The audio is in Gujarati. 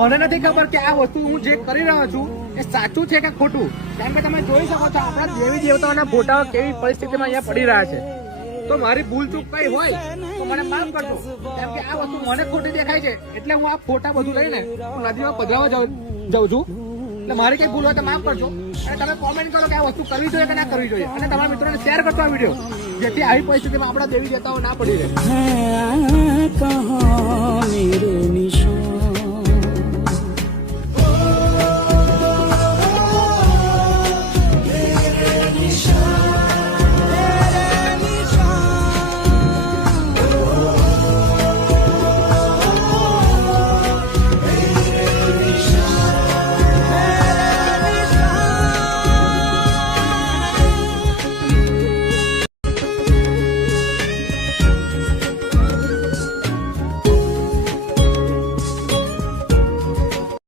મને નથી ખબર કે આ વસ્તુ હું જે કરી રહ્યો છું એ સાચું છે કે ખોટું, કારણ કે તમે જોઈ શકો છો આપણા દેવી દેવતાઓના ફોટાઓ કેવી પરિસ્થિતિમાં અહીંયા પડી રહ્યા છે. તો મારી ભૂલ ચૂક કઈ હોય તો મને માફ કરજો, કેમ કે આ વસ્તુ મને ખોટી દેખાય છે એટલે હું આ ફોટા બધું લઈને હું નદીમાં પધરાવા જાઉં છું. એટલે મારી કઈ ભૂલ હોય તો માફ કરજો, અને તમે કોમેન્ટ કરો કે આ વસ્તુ કરવી જોઈએ કે ના કરવી જોઈએ, અને તમારા મિત્રોને શેર કરજો આ વિડીયો, જેથી આવી પરિસ્થિતિમાં આપણા દેવી દેવતાઓ ના પડી રહે.